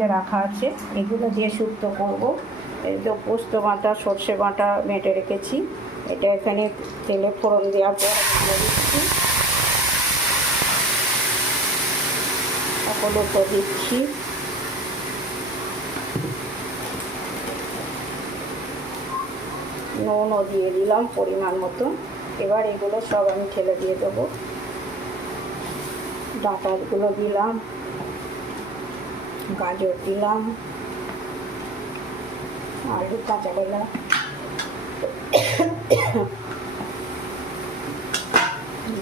ফ্রিজে রাখা আছে, এগুলো দিয়ে শুক্তো করব। এই তো পোস্ত বাটা, সর্ষে বাটা বেটে রেখেছি, এটা এখানে তেলে ফোড়ন দেওয়ার পর দিয়ে দিচ্ছি। হলুদও দিচ্ছি, নুনও দিয়ে দিলাম পরিমাণ মতো। এবার এগুলো সব আমি ঠেলে দিয়ে দেবো। ডাঁটাগুলো দিলাম, গাজর দিলাম, আলু, কাঁচা কলা,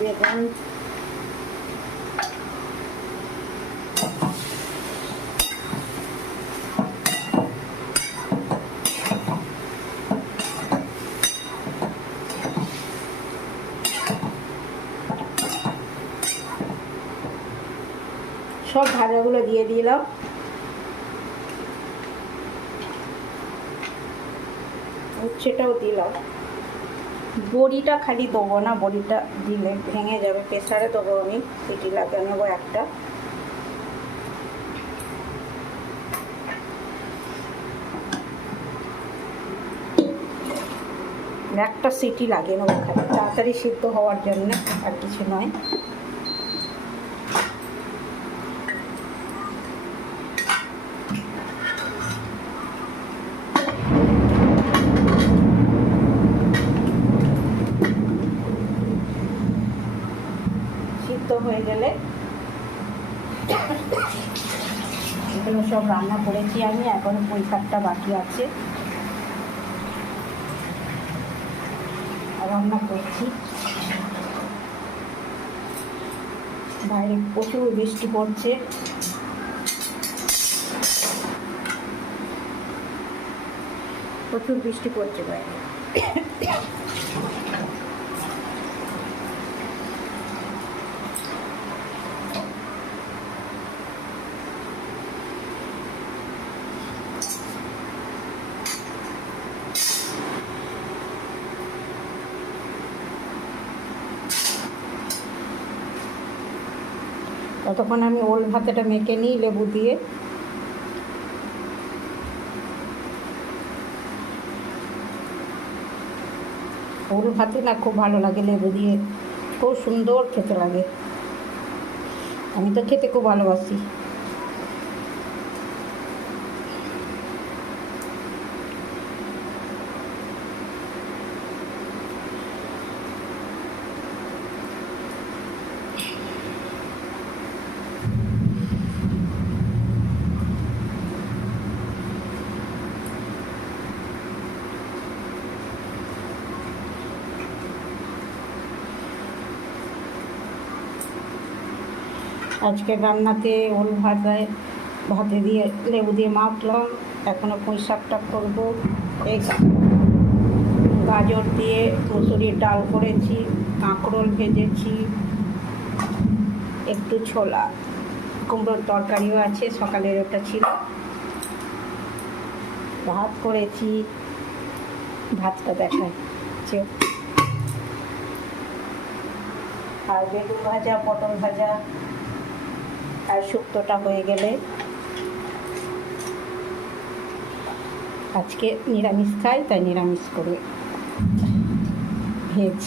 বেগুন, সব ভাজাগুলো দিয়ে দিলাম। উচ্ছেটাও দিলাম। বড়িটা খালি দেবো না, বড়িটা দিলে ভেঙে যাবে, প্রেসারে দেবো আমি, সিটি লাগিয়ে নেবো একটা। একটা সিটি লাগিয়ে নেবো খালি, তাড়াতাড়ি সিদ্ধ হওয়ার জন্য, আর কিছু নয়। সিদ্ধ হয়ে গেলে এগুলো সব রান্না করেছি আমি, এখনো পুঁই শাকটা বাকি আছে, রান্না করছি। বাইরে প্রচুর বৃষ্টি পড়ছে, প্রচুর বৃষ্টি পড়ছে বাইরে। ততক্ষণ আমি ওল ভাতেটা মেখে নিই লেবু দিয়ে। ওল ভাতে না খুব ভালো লাগে লেবু দিয়ে, খুব সুন্দর খেতে লাগে, আমি তো খেতে খুব ভালোবাসি। আজকে রান্নাতে ওল ভাতে দিয়ে লেবু দিয়ে মাখলাম, এখনও পুঁই শাকটা করবো। এই গাজর দিয়ে মুসুরির ডাল করেছি, কাঁকরোল ভেজেছি, একটু ছোলা কুমড়োর তরকারিও আছে, সকালের ওটা ছিল। ভাত করেছি, ভাতটা দেখাচ্ছে, আর বেগুন ভাজা, পটল ভাজা, আর শুক্তোটা হয়ে গেলে আজকে নিরামিষ খাই, তাই নিরামিষ করে ভেজ।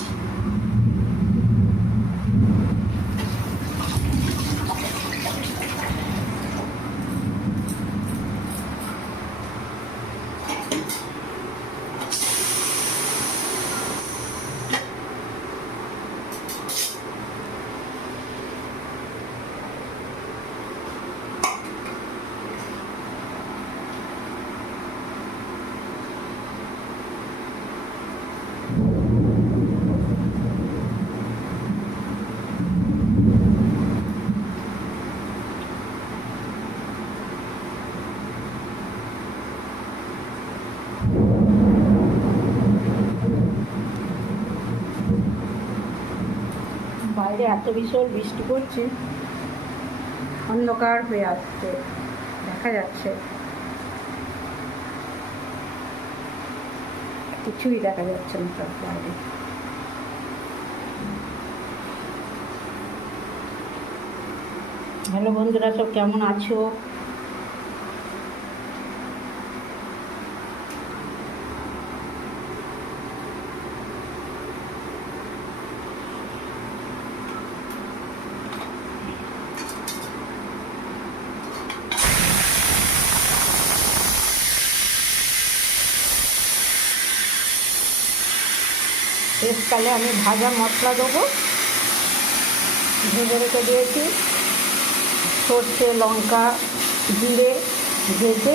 বাইরে এত ভীষণ বৃষ্টি পড়ছে, অন্ধকার হয়ে আসছে, দেখা যাচ্ছে কিছুই দেখা যাচ্ছে না সব বাইরে। হ্যালো বন্ধুরা, সব কেমন আছো? শেষকালে আমি ভাজা মশলা দেবো, ভেজে রেখে দিয়েছি সর্ষে লঙ্কা জিরে ভেজে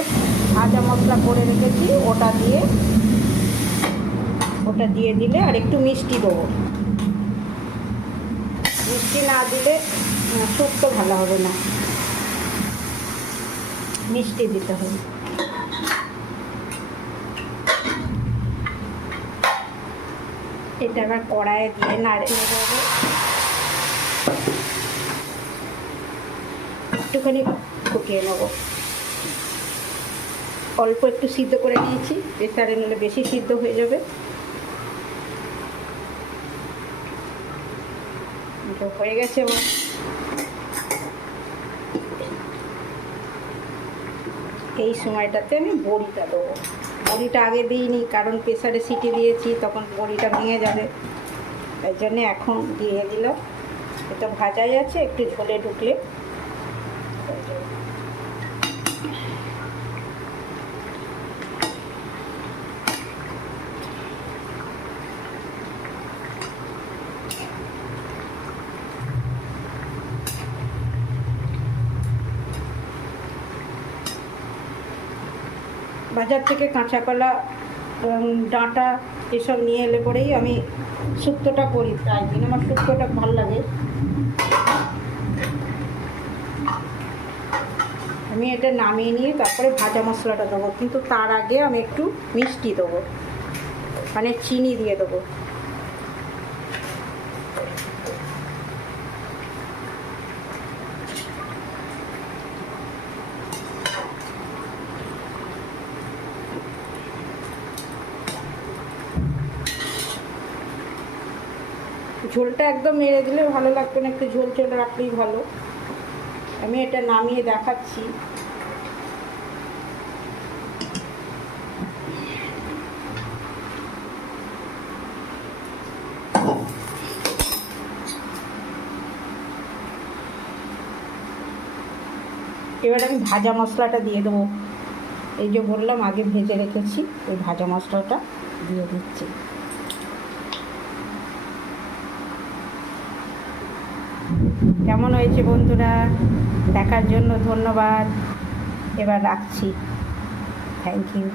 ভাজা মশলা করে রেখেছি, ওটা দিয়ে দিলে আর একটু মিষ্টি দেবো। মিষ্টি না দিলে স্যুপটা ভালো হবে না, মিষ্টি দিতে হবে। এটা আবার কড়াইয়ে দিয়ে নাড়ে নেবো, একটুখানি ফুটিয়ে নেবো। অল্প একটু সিদ্ধ করে নিয়েছি, প্রেসারে নিলে বেশি সিদ্ধ হয়ে যাবে। হয়ে গেছে আমার। এই সময়টাতে আমি বড়িটা দেবো। বড়িটা আগে দিইনি, কারণ প্রেসারে সিটি দিয়েছি, তখন বড়িটা ভেঙে যাবে, তাই জন্যে এখন দিয়ে দিলাম। এটা ভাজাই আছে, একটু ঝোলে ঢুকলে বাজার থেকে কাঁচা কলা ডাঁটা এসব নিয়ে এলে পরেই আমি শুক্তোটা করি। প্রায় দিন আমার শুক্তোটা ভালো লাগে। আমি এটা নামিয়ে নিয়ে তারপরে ভাজা মশলাটা দেবো, কিন্তু তার আগে আমি একটু মিষ্টি দেবো, মানে চিনি দিয়ে দেবো। ঝোলটা একদম মেরে দিলে ভালো লাগবে না, একটু ঝোল ঝোল রাখলেই ভালো। আমি এটা নামিয়ে দেখাচ্ছি। এবার আমি ভাজা মশলাটা দিয়ে দেবো। এই যে বললাম আগে ভেজে রেখেছি, ওই ভাজা মশলাটা দিয়ে দিচ্ছি। কেমন হয়েছে বন্ধুরা? দেখার জন্য ধন্যবাদ। এবার রাখছি। Thank you.